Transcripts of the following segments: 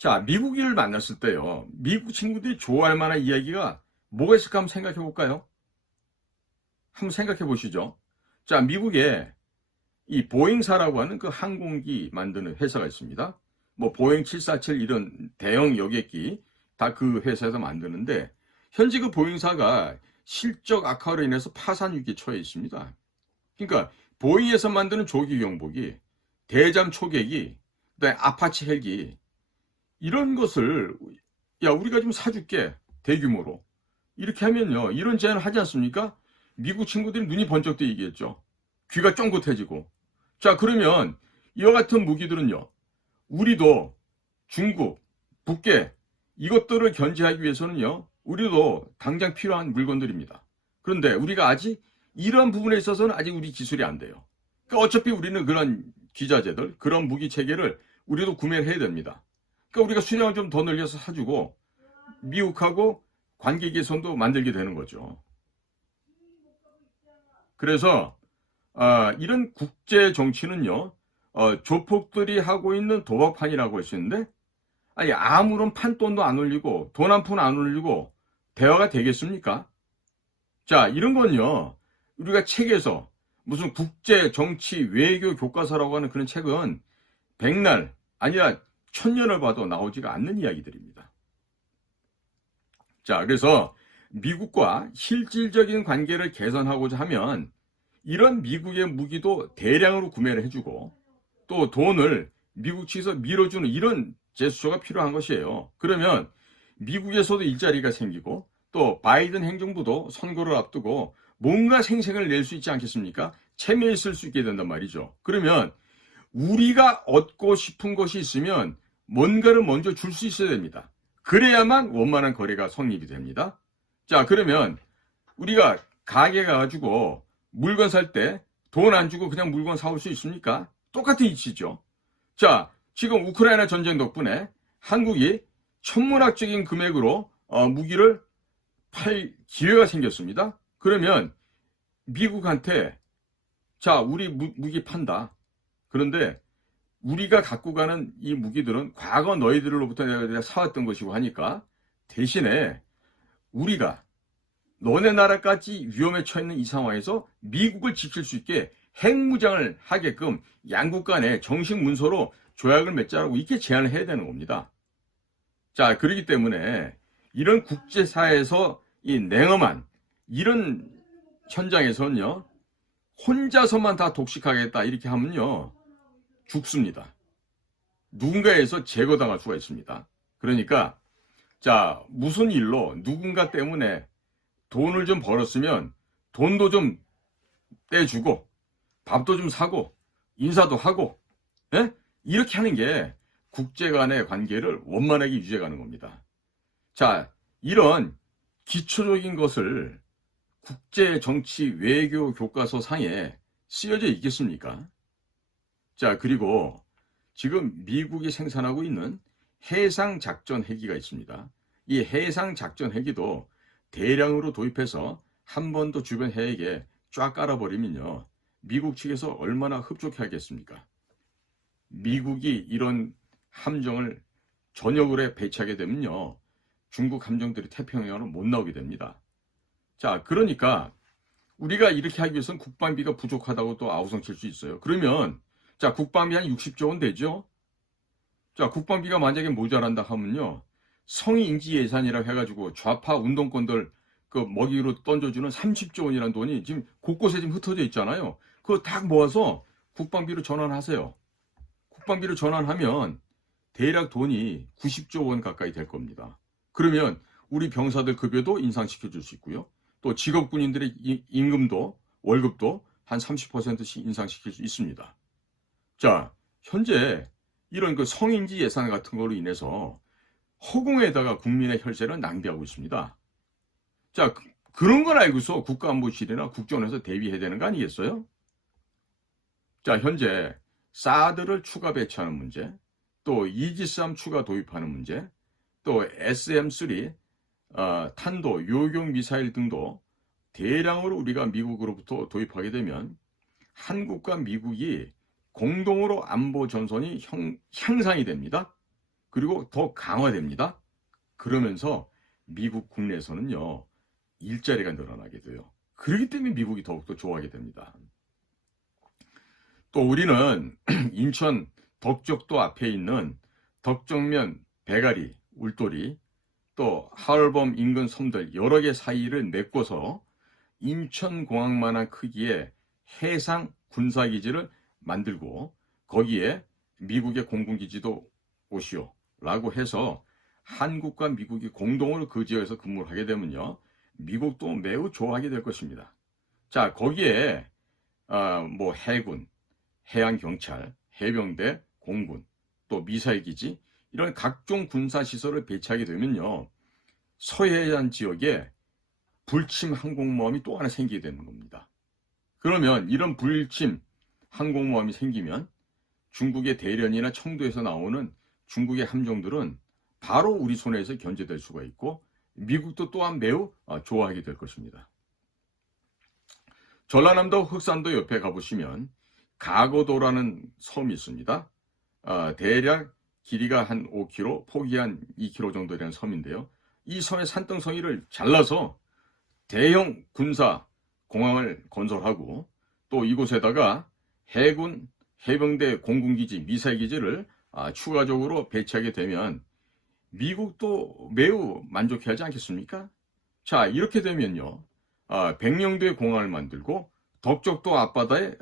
자, 미국인을 만났을 때요. 미국 친구들이 좋아할 만한 이야기가 뭐가 있을까 한번 생각해 볼까요? 한번 생각해 보시죠. 자, 미국에 이 보잉사라고 하는 그 항공기 만드는 회사가 있습니다. 뭐 보잉 747 이런 대형 여객기 다 그 회사에서 만드는데 현재 그 보잉사가 실적 악화로 인해서 파산 위기에 처해 있습니다. 그러니까 보잉에서 만드는 조기 경보기, 대잠 초계기, 그다음에 아파치 헬기 이런 것을 야 우리가 좀 사줄게 대규모로 이렇게 하면요 이런 제안을 하지 않습니까? 미국 친구들이 눈이 번쩍 뜨이겠죠. 귀가 쫑긋해지고 자 그러면 이와 같은 무기들은요 우리도 중국, 북계 이것들을 견제하기 위해서는요 우리도 당장 필요한 물건들입니다. 그런데 우리가 아직 이러한 부분에 있어서는 아직 우리 기술이 안 돼요. 그러니까 어차피 우리는 그런 기자재들 그런 무기 체계를 우리도 구매를 해야 됩니다. 그러니까 우리가 수량을 좀 더 늘려서 사주고 미국하고 관계 개선도 만들게 되는 거죠. 그래서 이런 국제 정치는요 조폭들이 하고 있는 도박판이라고 할 수 있는데 아니 아무런 판돈도 안 올리고 돈 한 푼 안 올리고 대화가 되겠습니까? 자 이런 건요 우리가 책에서 무슨 국제 정치 외교 교과서라고 하는 그런 책은 백날 아니라 천년을 봐도 나오지가 않는 이야기들입니다. 자, 그래서 미국과 실질적인 관계를 개선하고자 하면 이런 미국의 무기도 대량으로 구매를 해주고 또 돈을 미국 측에서 밀어주는 이런 제스처가 필요한 것이에요. 그러면 미국에서도 일자리가 생기고 또 바이든 행정부도 선거를 앞두고 뭔가 생색을 낼 수 있지 않겠습니까? 체면에 있을 수 있게 된단 말이죠. 그러면 우리가 얻고 싶은 것이 있으면 뭔가를 먼저 줄 수 있어야 됩니다. 그래야만 원만한 거래가 성립이 됩니다. 자, 그러면 우리가 가게 가가지고 물건 살 때 돈 안 주고 그냥 물건 사올 수 있습니까? 똑같은 이치죠. 자, 지금 우크라이나 전쟁 덕분에 한국이 천문학적인 금액으로 무기를 팔 기회가 생겼습니다. 그러면 미국한테 자, 우리 무기 판다. 그런데 우리가 갖고 가는 이 무기들은 과거 너희들로부터 내가 사왔던 것이고 하니까 대신에 우리가 너네 나라까지 위험에 처해 있는 이 상황에서 미국을 지킬 수 있게 핵무장을 하게끔 양국 간에 정식 문서로 조약을 맺자라고 이렇게 제안을 해야 되는 겁니다. 자, 그렇기 때문에 이런 국제사회에서 이 냉엄한 이런 현장에서는요 혼자서만 다 독식하겠다 이렇게 하면요 죽습니다. 누군가에서 제거당할 수가 있습니다. 그러니까 자 무슨 일로 누군가 때문에 돈을 좀 벌었으면 돈도 좀 떼주고 밥도 좀 사고 인사도 하고 예? 이렇게 하는 게 국제 간의 관계를 원만하게 유지해가는 겁니다. 자 이런 기초적인 것을 국제 정치 외교 교과서 상에 쓰여져 있겠습니까? 자, 그리고 지금 미국이 생산하고 있는 해상작전 헬기가 있습니다. 이 해상작전 헬기도 대량으로 도입해서 한 번 더 주변 해역에 쫙 깔아버리면요. 미국 측에서 얼마나 흡족해 하겠습니까? 미국이 이런 함정을 전역으로 배치하게 되면요. 중국 함정들이 태평양으로 못 나오게 됩니다. 자, 그러니까 우리가 이렇게 하기 위해서는 국방비가 부족하다고 또 아우성 칠 수 있어요. 그러면 자, 국방비 한 60조 원 되죠? 자, 국방비가 만약에 모자란다 하면요. 성인지 예산이라고 해가지고 좌파 운동권들 그 먹이로 던져주는 30조 원이라는 돈이 지금 곳곳에 지금 흩어져 있잖아요. 그거 딱 모아서 국방비로 전환하세요. 국방비로 전환하면 대략 돈이 90조 원 가까이 될 겁니다. 그러면 우리 병사들 급여도 인상시켜 줄 수 있고요. 또 직업군인들의 임금도 월급도 한 30%씩 인상시킬 수 있습니다. 자, 현재 이런 그 성인지 예산 같은 걸로 인해서 허공에다가 국민의 혈세를 낭비하고 있습니다. 자, 그런 걸 알고서 국가안보실이나 국정원에서 대비해야 되는 거 아니겠어요? 자, 현재 사드를 추가 배치하는 문제, 또 이지스함 추가 도입하는 문제, 또 SM3 탄도, 요격 미사일 등도 대량으로 우리가 미국으로부터 도입하게 되면 한국과 미국이 공동으로 안보 전선이 향상이 됩니다. 그리고 더 강화됩니다. 그러면서 미국 국내에서는요, 일자리가 늘어나게 돼요. 그렇기 때문에 미국이 더욱더 좋아하게 됩니다. 또 우리는 인천 덕적도 앞에 있는 덕정면, 배가리, 울돌이, 또 하얼범 인근 섬들 여러 개 사이를 메꿔서 인천공항만한 크기의 해상 군사기지를 만들고 거기에 미국의 공군기지도 오시오 라고 해서 한국과 미국이 공동으로 그 지역에서 근무를 하게 되면요, 미국도 매우 좋아하게 될 것입니다. 자, 거기에 뭐 해군, 해양경찰, 해병대, 공군, 또 미사일기지 이런 각종 군사시설을 배치하게 되면요, 서해안 지역에 불침 항공모함이 또 하나 생기게 되는 겁니다. 그러면 이런 불침 항공모함이 생기면 중국의 대련이나 청도에서 나오는 중국의 함정들은 바로 우리 손에서 견제될 수가 있고 미국도 또한 매우 좋아하게 될 것입니다. 전라남도 흑산도 옆에 가보시면 가거도라는 섬이 있습니다. 대략 길이가 한 5km, 폭이 한 2km 정도 되는 섬인데요. 이 섬의 산등성이를 잘라서 대형 군사 공항을 건설하고 또 이곳에다가 해군, 해병대, 공군기지, 미사일기지를 추가적으로 배치하게 되면 미국도 매우 만족해하지 않겠습니까? 자, 이렇게 되면요, 백령도에 공항을 만들고 덕적도 앞바다에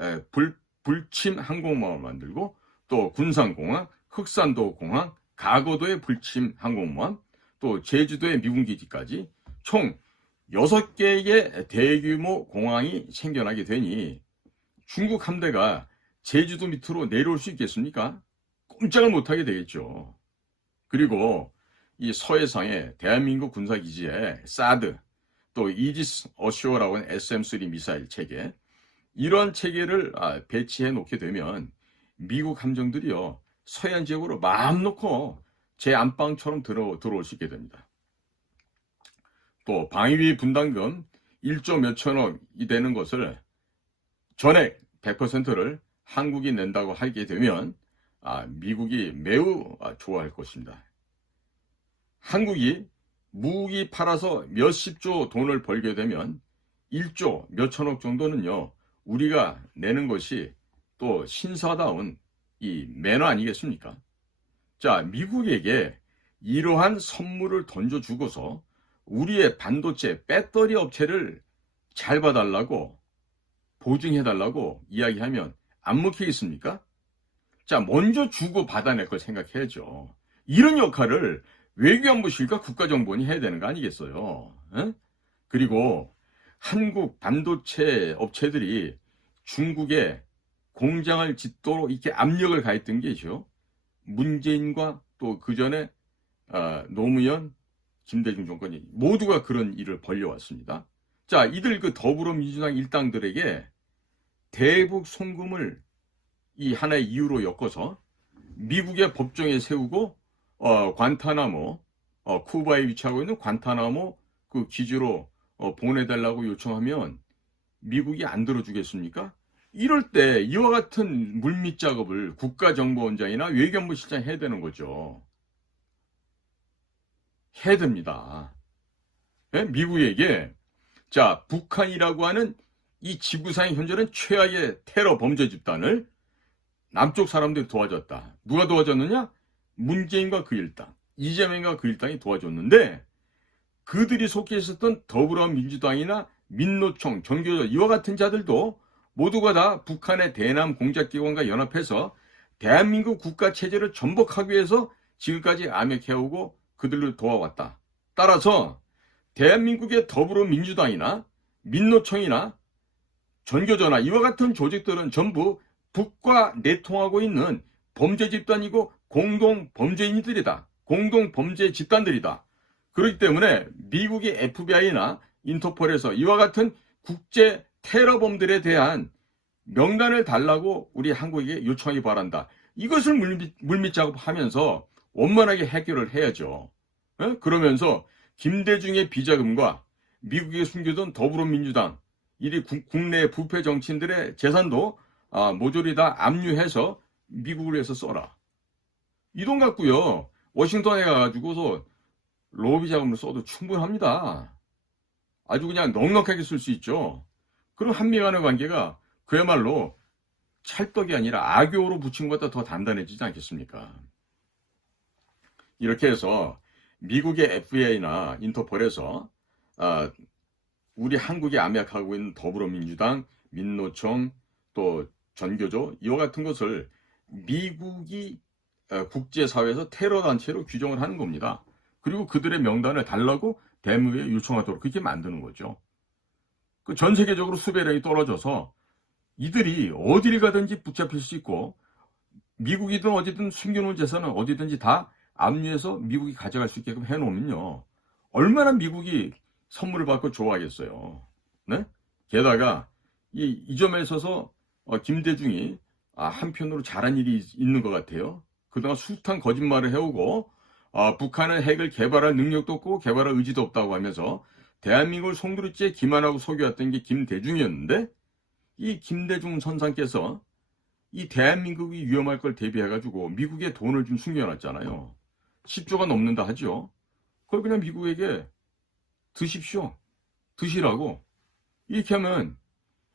불침 항공모함을 만들고 또 군산공항, 흑산도 공항, 가거도의 불침 항공모함, 또 제주도의 미군기지까지 총 6개의 대규모 공항이 생겨나게 되니 중국 함대가 제주도 밑으로 내려올 수 있겠습니까? 꼼짝을 못하게 되겠죠. 그리고 이 서해상에 대한민국 군사기지에 사드, 또 이지스 어쇼어라고 하는 SM-3 미사일 체계, 이런 체계를 배치해 놓게 되면 미국 함정들이요, 서해안 지역으로 마음 놓고 제 안방처럼 들어올 수 있게 됩니다. 또 방위비 분담금 1조 몇천억이 되는 것을 전액 100%를 한국이 낸다고 하게 되면 미국이 매우 좋아할 것입니다. 한국이 무기 팔아서 몇십조 돈을 벌게 되면 1조 몇천억 정도는요, 우리가 내는 것이 또 신사다운 이 매너 아니겠습니까? 자, 미국에게 이러한 선물을 던져주고서 우리의 반도체 배터리 업체를 잘 봐달라고, 보증해달라고 이야기하면 안 먹히겠습니까? 자, 먼저 주고 받아낼 걸 생각해야죠. 이런 역할을 외교안보실과 국가정보원이 해야 되는 거 아니겠어요? 에? 그리고 한국 반도체 업체들이 중국에 공장을 짓도록 이렇게 압력을 가했던 게죠, 문재인과 또 그 전에 노무현, 김대중 정권이 모두가 그런 일을 벌려왔습니다. 자, 이들 그 더불어민주당 일당들에게 대북 송금을 이 하나의 이유로 엮어서 미국의 법정에 세우고 관타나모, 쿠바에 위치하고 있는 관타나모 그 기지로 보내달라고 요청하면 미국이 안 들어주겠습니까? 이럴 때 이와 같은 물밑 작업을 국가정보원장이나 외교안보실장이 해야 되는 거죠. 해야 됩니다. 네? 미국에게 자, 북한이라고 하는 이 지구상의 현재는 최악의 테러 범죄 집단을 남쪽 사람들이 도와줬다. 누가 도와줬느냐? 문재인과 그 일당, 이재명과 그 일당이 도와줬는데 그들이 속해 있었던 더불어민주당이나 민노총, 정교조 이와 같은 자들도 모두가 다 북한의 대남 공작기관과 연합해서 대한민국 국가체제를 전복하기 위해서 지금까지 암약해오고 그들을 도와왔다. 따라서 대한민국의 더불어민주당이나 민노총이나 전교조나 이와 같은 조직들은 전부 북과 내통하고 있는 범죄 집단이고 공동 범죄인들이다. 공동 범죄 집단들이다. 그렇기 때문에 미국의 FBI나 인터폴에서 이와 같은 국제 테러범들에 대한 명단을 달라고 우리 한국에게 요청하기 바란다. 이것을 물밑 작업하면서 원만하게 해결을 해야죠. 그러면서 김대중의 비자금과 미국에 숨겨둔 더불어민주당, 이리 국내 부패 정치인들의 재산도 모조리 다 압류해서 미국을 위해서 써라. 이 돈 갖고요, 워싱턴에 가가지고서 로비 자금을 써도 충분합니다. 아주 그냥 넉넉하게 쓸 수 있죠. 그럼 한미 간의 관계가 그야말로 찰떡이 아니라 악교로 붙인 것보다 더 단단해지지 않겠습니까? 이렇게 해서 미국의 FBI나 인터폴에서 우리 한국에 암약하고 있는 더불어민주당, 민노총, 또 전교조 이와 같은 것을 미국이 국제사회에서 테러단체로 규정을 하는 겁니다. 그리고 그들의 명단을 달라고 대무에 요청하도록 그렇게 만드는 거죠. 전 세계적으로 수배령이 떨어져서 이들이 어디를 가든지 붙잡힐 수 있고 미국이든 어디든 숨겨놓은 재산은 어디든지 다 압류해서 미국이 가져갈 수 있게끔 해놓으면요. 얼마나 미국이 선물을 받고 좋아하겠어요. 네? 게다가 이 점에 있어서 김대중이 한편으로 잘한 일이 있는 것 같아요. 그동안 숱한 거짓말을 해오고 북한은 핵을 개발할 능력도 없고 개발할 의지도 없다고 하면서 대한민국을 송두리째 기만하고 속여왔던 게 김대중이었는데 이 김대중 선상께서 이 대한민국이 위험할 걸 대비해가지고 미국에 돈을 좀 숨겨놨잖아요. 10조가 넘는다 하죠. 그걸 그냥 미국에게 드십시오. 드시라고. 이렇게 하면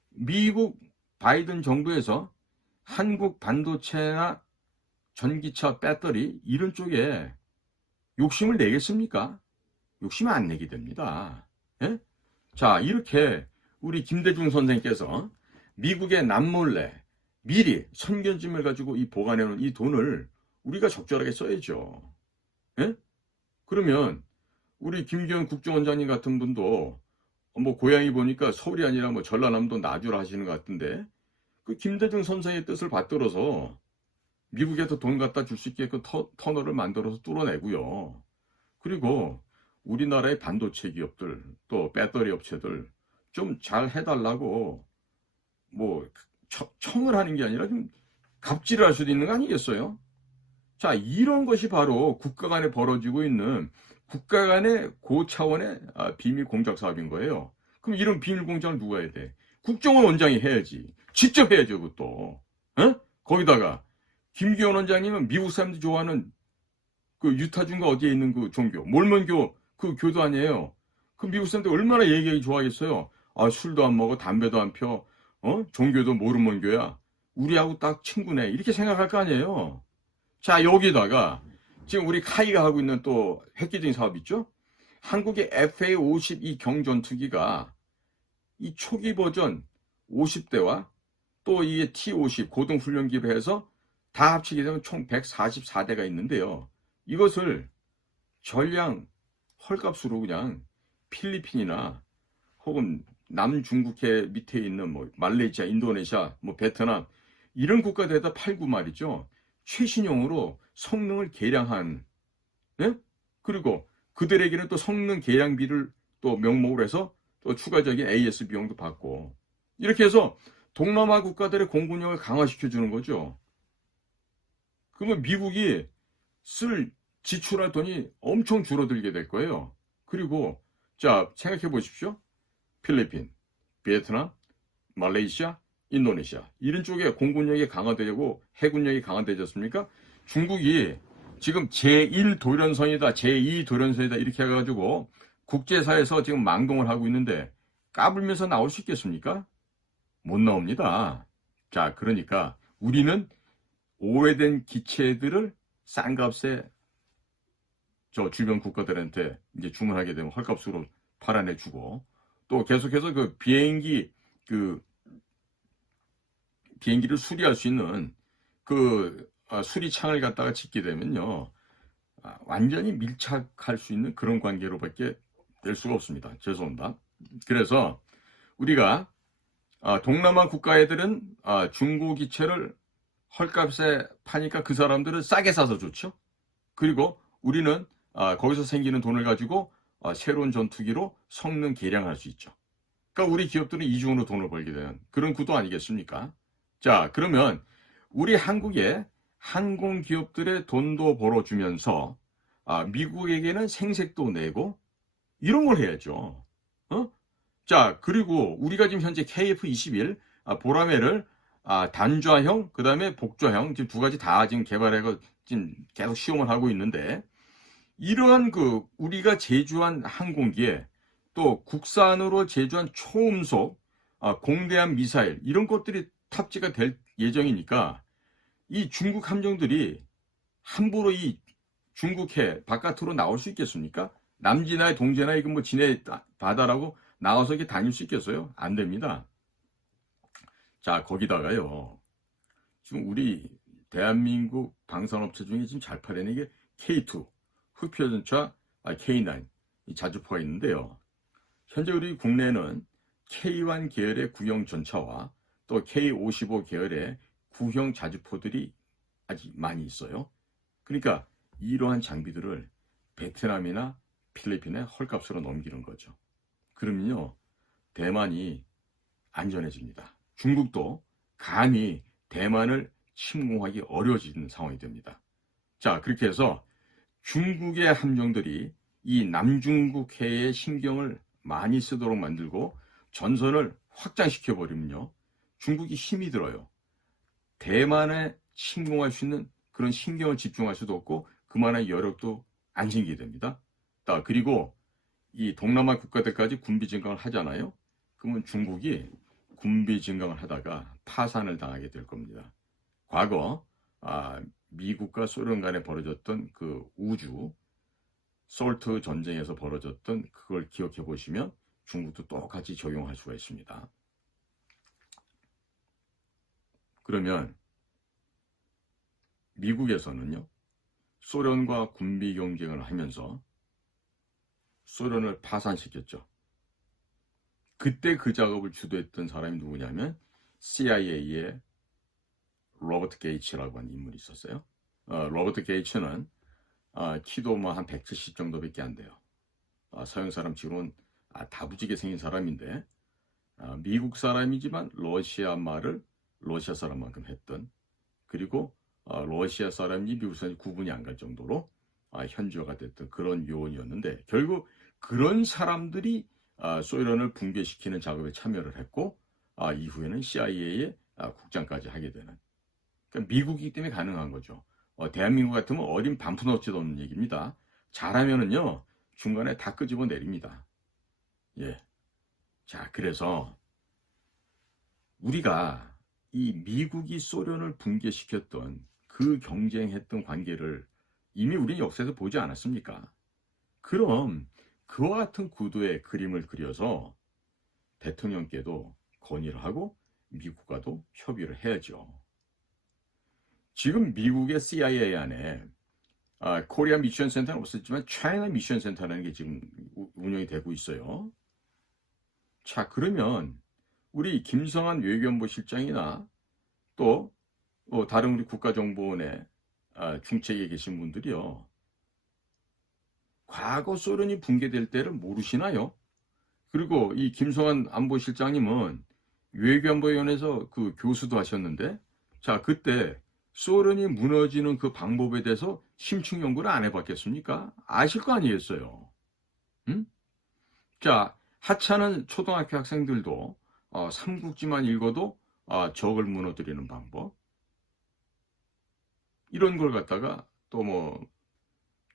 미국 바이든 정부에서 한국 반도체나 전기차 배터리 이런 쪽에 욕심을 내겠습니까? 욕심 안 내게 됩니다. 예? 자, 이렇게 우리 김대중 선생께서 미국의 남몰래 미리 선견짐을 가지고 이 보관해놓은 이 돈을 우리가 적절하게 써야죠. 예? 그러면 우리 김기현 국정원장님 같은 분도 뭐 고향이 보니까 서울이 아니라 뭐 전라남도 나주를 하시는 것 같은데 그 김대중 선생의 뜻을 받들어서 미국에서 돈 갖다 줄 수 있게 그 터널을 만들어서 뚫어내고요. 그리고 우리나라의 반도체 기업들 또 배터리 업체들 좀 잘 해달라고 뭐 청을 하는 게 아니라 좀 갑질을 할 수도 있는 거 아니겠어요? 자, 이런 것이 바로 국가 간에 벌어지고 있는 국가 간의 고차원의 비밀 공작 사업인 거예요. 그럼 이런 비밀 공작을 누가 해야 돼? 국정원 원장이 해야지. 직접 해야죠, 그것도. 어? 거기다가 김기현 원장님은 미국 사람들이 좋아하는 그 유타주인가 어디에 있는 그 종교, 몰몬교 그 교도 아니에요. 그 미국 사람들 얼마나 얘기하기 좋아하겠어요. 술도 안 먹어, 담배도 안 펴, 종교도 모르몬교야. 우리하고 딱 친구네. 이렇게 생각할 거 아니에요. 자, 여기다가 지금 우리 카이가 하고 있는 또 획기적인 사업 있죠? 한국의 FA-52 경전투기가 이 초기 버전 50대와 또 이게 T-50 고등훈련기로 해서 다 합치게 되면 총 144대가 있는데요. 이것을 전량 헐값으로 그냥 필리핀이나 혹은 남중국해 밑에 있는 뭐 말레이시아, 인도네시아, 뭐 베트남 이런 국가들에다 팔고 말이죠. 최신형으로 성능을 개량한, 네? 그리고 그들에게는 또 성능 개량비를 또 명목으로 해서 또 추가적인 AS 비용도 받고 이렇게 해서 동남아 국가들의 공군력을 강화시켜주는 거죠. 그러면 미국이 지출할 돈이 엄청 줄어들게 될 거예요. 그리고 자, 생각해 보십시오. 필리핀, 베트남, 말레이시아, 인도네시아 이런 쪽에 공군력이 강화되고 해군력이 강화되졌습니까? 중국이 지금 제1도련선이다, 제2도련선이다 이렇게 해가지고 국제사회에서 지금 망동을 하고 있는데 까불면서 나올 수 있겠습니까? 못 나옵니다. 자, 그러니까 우리는 오래된 기체들을 싼 값에 저 주변 국가들한테 이제 주문하게 되면 헐값으로 팔아내주고 또 계속해서 그 비행기를 수리할 수 있는 그 수리창을 갖다가 짓게 되면요. 완전히 밀착할 수 있는 그런 관계로밖에 될 수가 없습니다. 죄송합니다. 그래서 우리가 동남아 국가 애들은 중고 기체를 헐값에 파니까 그 사람들은 싸게 사서 좋죠. 그리고 우리는 거기서 생기는 돈을 가지고 새로운 전투기로 성능 개량할 수 있죠. 그러니까 우리 기업들은 이중으로 돈을 벌게 되는 그런 구도 아니겠습니까? 자, 그러면 우리 한국의 항공 기업들의 돈도 벌어주면서 미국에게는 생색도 내고 이런 걸 해야죠. 자, 그리고 우리가 지금 현재 KF-21 보라매를 단좌형, 그 다음에 복좌형 지금 두 가지 다 지금 개발해서 지금 계속 시험을 하고 있는데 이러한 우리가 제조한 항공기에 또 국산으로 제조한 초음속 공대함 미사일 이런 것들이 탑재가 될 예정이니까 이 중국 함정들이 함부로 이 중국해 바깥으로 나올 수 있겠습니까? 남지나 동지나 이거 뭐 지네 바다라고 나와서 이렇게 다닐 수 있겠어요? 안 됩니다. 자, 거기다가요. 지금 우리 대한민국 방산업체 중에 지금 잘 팔리는 게 K2, 흑표전차 K9 이 자주포가 있는데요. 현재 우리 국내에는 K1 계열의 구형 전차와 또 K55 계열의 구형 자주포들이 아직 많이 있어요. 그러니까 이러한 장비들을 베트남이나 필리핀에 헐값으로 넘기는 거죠. 그러면요, 대만이 안전해집니다. 중국도 감히 대만을 침공하기 어려워지는 상황이 됩니다. 자, 그렇게 해서 중국의 함정들이 이 남중국해에 신경을 많이 쓰도록 만들고 전선을 확장시켜버리면요, 중국이 힘이 들어요. 대만에 침공할 수 있는 그런 신경을 집중할 수도 없고 그만한 여력도 안 생기게 됩니다. 그리고 이 동남아 국가들까지 군비 증강을 하잖아요. 그러면 중국이 군비 증강을 하다가 파산을 당하게 될 겁니다. 과거 미국과 소련 간에 벌어졌던 그 우주 솔트 전쟁에서 벌어졌던 그걸 기억해 보시면 중국도 똑같이 적용할 수가 있습니다. 그러면 미국에서는요, 소련과 군비 경쟁을 하면서 소련을 파산시켰죠. 그때 그 작업을 주도했던 사람이 누구냐면 CIA의 로버트 게이츠라고 하는 인물이 있었어요. 로버트 게이츠는 키도 뭐 한 170 정도밖에 안 돼요. 서양 사람 치고는 다부지게 생긴 사람인데 미국 사람이지만 러시아 말을 러시아 사람만큼 했던, 그리고 러시아 사람이 미국 사람이 구분이 안 갈 정도로 현지화가 됐던 그런 요원이었는데, 결국 그런 사람들이 소련을 붕괴시키는 작업에 참여를 했고 이후에는 CIA의 국장까지 하게 되는, 그러니까 미국이기 때문에 가능한 거죠. 대한민국 같으면 어린 반푼어치도 없는 얘기입니다. 잘하면은요 중간에 다 끄집어 내립니다. 예. 자, 그래서 우리가 이 미국이 소련을 붕괴시켰던 그 경쟁했던 관계를 이미 우리 역사에서 보지 않았습니까? 그럼 그와 같은 구도의 그림을 그려서 대통령께도 건의를 하고 미국과도 협의를 해야죠. 지금 미국의 CIA 안에 코리아 미션 센터는 없었지만 차이나 미션 센터라는 게 지금 운영이 되고 있어요. 자, 그러면 우리 김성한 외교안보 실장이나 또 다른 우리 국가정보원의 중책에 계신 분들이요, 과거 소련이 붕괴될 때를 모르시나요? 그리고 이 김성한 안보실장님은 외교안보위원회에서 그 교수도 하셨는데, 자, 그때 소련이 무너지는 그 방법에 대해서 심층 연구를 안 해봤겠습니까? 아실 거 아니겠어요? 응? 자, 하찮은 초등학교 학생들도 삼국지만 읽어도 적을 무너뜨리는 방법, 이런 걸 갖다가 또 뭐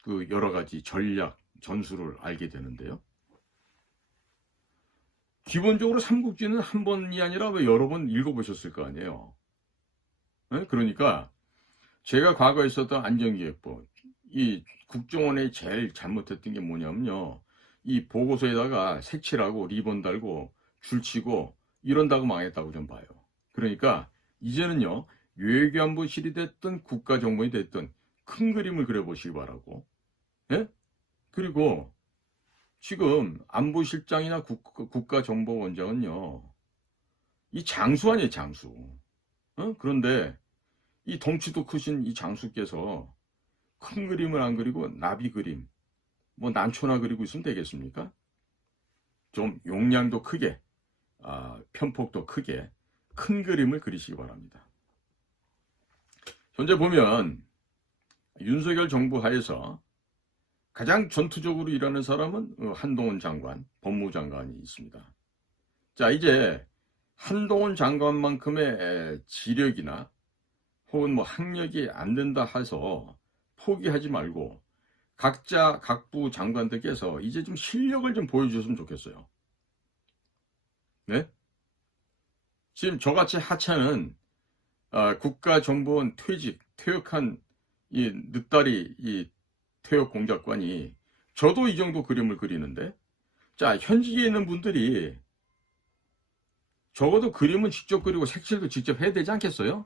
그 여러 가지 전략, 전술을 알게 되는데요. 기본적으로 삼국지는 한 번이 아니라 왜 여러 번 읽어보셨을 거 아니에요. 네? 그러니까 제가 과거에 있었던 안전기획부, 이 국정원에 제일 잘못했던 게 뭐냐면요, 이 보고서에다가 색칠하고 리본 달고 줄치고 이런다고 망했다고 좀 봐요. 그러니까 이제는요, 외교안보실이 됐든 국가정보원이 됐든 큰 그림을 그려보시기 바라고. 예? 그리고 지금 안보실장이나 국가정보원장은요, 이 장수 아니에요, 장수. 그런데 이 덩치도 크신 이 장수께서 큰 그림을 안 그리고 나비 그림, 뭐 난초나 그리고 있으면 되겠습니까? 좀 용량도 크게, 편폭도 크게 큰 그림을 그리시기 바랍니다. 현재 보면 윤석열 정부 하에서 가장 전투적으로 일하는 사람은 한동훈 장관, 법무장관이 있습니다. 자, 이제 한동훈 장관만큼의 지력이나 혹은 뭐 학력이 안 된다 해서 포기하지 말고 각자 각부 장관들께서 이제 좀 실력을 좀 보여주셨으면 좋겠어요. 네? 지금 저같이 하찮은 국가정보원 퇴역한 이 늦다리 이 퇴역 공작관이 저도 이 정도 그림을 그리는데, 자, 현직에 있는 분들이 적어도 그림은 직접 그리고 색칠도 직접 해야 되지 않겠어요?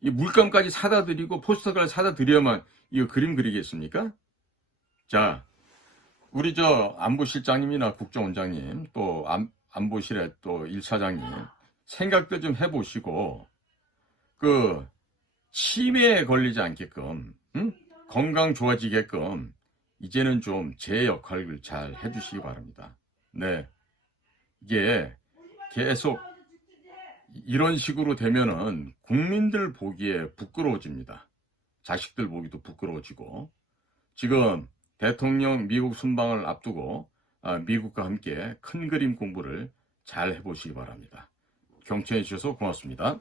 이 물감까지 사다 드리고 포스터까지 사다 드려야만 이거 그림 그리겠습니까? 자, 우리 저 안보실장님이나 국정원장님, 또 안보실의 또 1차장님, 생각들 좀 해보시고, 그, 치매에 걸리지 않게끔, 응? 건강 좋아지게끔, 이제는 좀 제 역할을 잘 해주시기 바랍니다. 네. 이게 계속 이런 식으로 되면은 국민들 보기에 부끄러워집니다. 자식들 보기도 부끄러워지고, 지금 대통령 미국 순방을 앞두고 미국과 함께 큰 그림 공부를 잘 해보시기 바랍니다. 경청해 주셔서 고맙습니다.